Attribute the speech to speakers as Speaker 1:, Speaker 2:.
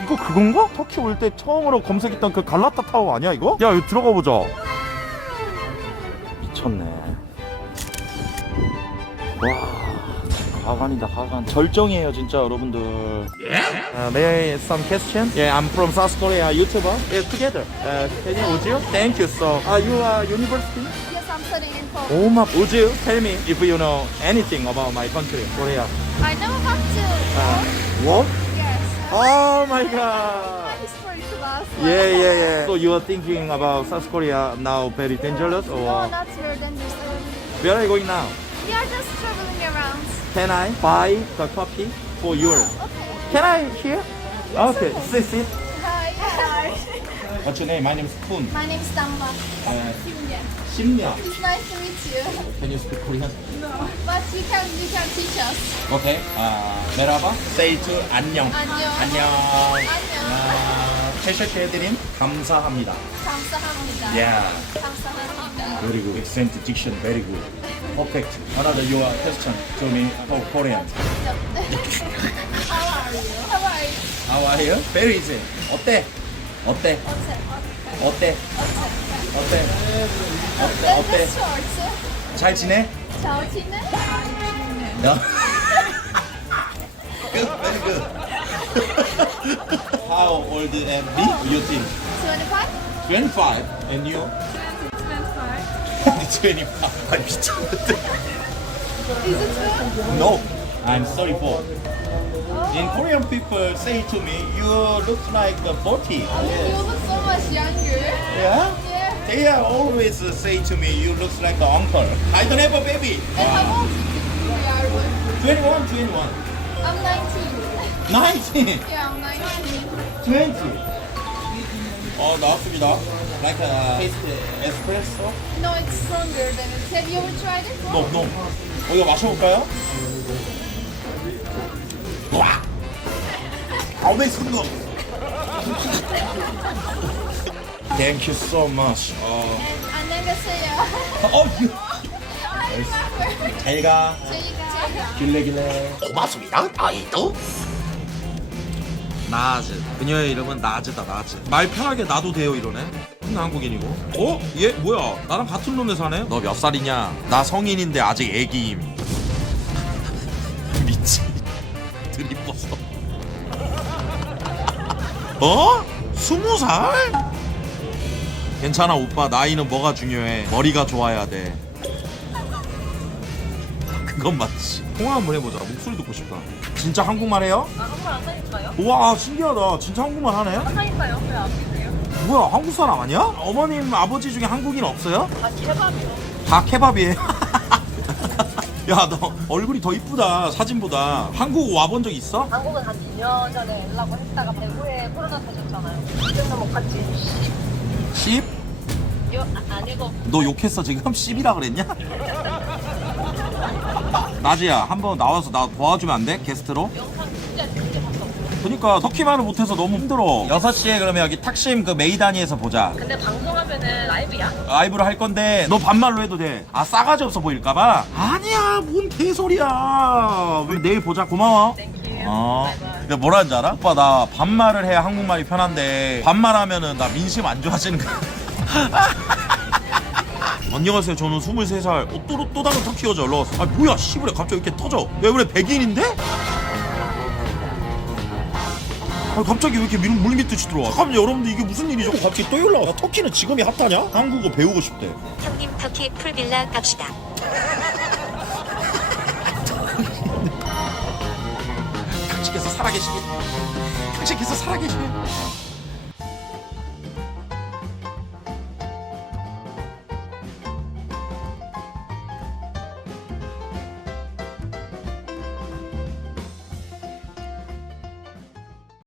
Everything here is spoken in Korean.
Speaker 1: 이거 그건가? 터키 올 때 처음으로 검색했던 그 갈라타 타워 아니야 이거? 야 여기 들어가 보자. 미쳤네. 와 가관이다 가관. 절정이에요 진짜 여러분들. May I some question? Yeah, I'm from South Korea YouTuber. Yeah, together. Can you would you? Thank you so. You are university?
Speaker 2: Yes, I'm studying in Seoul.
Speaker 1: Oh my. Would you tell me if you know anything about my country, Korea?
Speaker 2: I know how to
Speaker 1: What?
Speaker 2: Yes.
Speaker 1: Oh my God.
Speaker 2: History class.
Speaker 1: Yeah. So you are thinking about South Korea now very dangerous
Speaker 2: No,
Speaker 1: or
Speaker 2: not very dangerous.
Speaker 1: where are you going now?
Speaker 2: We are just traveling around.
Speaker 1: Can I buy the coffee for you?
Speaker 2: Okay.
Speaker 1: Can I here? Okay, sit.
Speaker 2: Hi.
Speaker 1: What's your name? My name is Poon.
Speaker 2: My name is Damla.
Speaker 1: Uh,
Speaker 2: Simge.
Speaker 1: Simnya.
Speaker 2: It's nice to meet you.
Speaker 1: Can you speak Korean?
Speaker 2: No. But you can teach us.
Speaker 1: Okay. 메라바. Say to 안녕.
Speaker 2: 안녕.
Speaker 1: 안녕.
Speaker 2: 안녕.
Speaker 1: 해석해드림 감사합니다.
Speaker 2: 감사합니다.
Speaker 1: Yeah.
Speaker 2: 감사합니다.
Speaker 1: Very good. Excellent diction. Very good. Perfect. Another your question to me for Korean.
Speaker 2: How are you? How are you?
Speaker 1: How are you? Very easy. 어때?
Speaker 2: 어때?
Speaker 1: 어때?
Speaker 2: That's short.
Speaker 1: 잘 지내?
Speaker 2: 잘 지내?
Speaker 1: 야. Good, very good. How old am me? You think?
Speaker 2: 25?
Speaker 1: 25 and you? 25. 아 미쳤는데.
Speaker 2: Is it true?
Speaker 1: No, I'm 34. In Korean people say to me, you look like 40.
Speaker 2: You look so much younger.
Speaker 1: Yeah?
Speaker 2: Yeah.
Speaker 1: They are always say to me, you look like the uncle. I don't have a baby.
Speaker 2: And how old are you?
Speaker 1: 21.
Speaker 2: I'm 19.
Speaker 1: 19.
Speaker 2: Yeah, I'm 19.
Speaker 1: 20. 나왔습니다. Like a taste espresso?
Speaker 2: No, it's stronger than it. Have you ever tried it?
Speaker 1: No. 이거 마셔볼까요? 와! 아메 순간. Thank you so much.
Speaker 2: And 안녕하세요.
Speaker 1: 잘가.
Speaker 2: 저희가
Speaker 1: 길래길래. 고맙습니다. 아이도. 나즈. 그녀의 이름은 나즈다 나즈. 말 편하게 놔도 돼요 이러네. 나 한국인이고. 얘 뭐야? 나랑 같은 동네 사네? 너 몇 살이냐? 나 성인인데 아직 애기임. 미친. 드리퍼서. 20살? 괜찮아 오빠 나이는 뭐가 중요해. 머리가 좋아야 돼. 그건 맞지. 통화 한번 해보자. 목소리 듣고 싶다. 진짜 한국말 해요?
Speaker 3: 한국말 안 사니까요?
Speaker 1: 우와 신기하다. 진짜 한국말 하네?
Speaker 3: 안 사니까요? 왜 안 믿어요?
Speaker 1: 뭐야 한국 사람 아니야? 어머님 아버지 중에 한국인 없어요?
Speaker 3: 다 케밥이요.
Speaker 1: 다 케밥이에요. 야 너 얼굴이 더 이쁘다 사진보다. 한국 와본 적 있어?
Speaker 3: 한국은 한 2년 전에 오려고 했다가 대구에 코로나 터졌잖아요. 지금도 못 갔지.
Speaker 1: 10?
Speaker 3: 아니고
Speaker 1: 너 욕했어 지금? 10이라 그랬냐? 나지야 한번 나와서 나 도와주면 안 돼? 게스트로?
Speaker 3: 영상 진짜 봤어.
Speaker 1: 그니까 터키말을 못해서 너무 힘들어. 6시에 그러면 여기 탁심 그 메이다니에서 보자.
Speaker 3: 근데 방송하면은 라이브야?
Speaker 1: 라이브로 할 건데 너 반말로 해도 돼. 아 싸가지 없어 보일까봐? 아니야 뭔 개소리야. 우리 내일 보자. 고마워.
Speaker 3: 땡큐.
Speaker 1: 근데 뭐라는지 알아? 오빠 나 반말을 해야 한국말이 편한데 반말하면은 나 민심 안 좋아지는 거야. 안녕하세요 저는 23살 또 다른 터키 여자 올라왔어. 아 뭐야 씨부레 갑자기 이렇게 터져. 야 그래 백인인데? 아 갑자기 왜 이렇게 물밀듯이 들어와. 잠깐만 여러분들 이게 무슨 일이죠? 갑자기 또 올라와. 터키는 지금이 핫하냐? 한국어 배우고 싶대.
Speaker 4: 형님 터키 풀빌라 갑시다.
Speaker 1: 당신께서 살아계시길. 당신께서 살아계시길.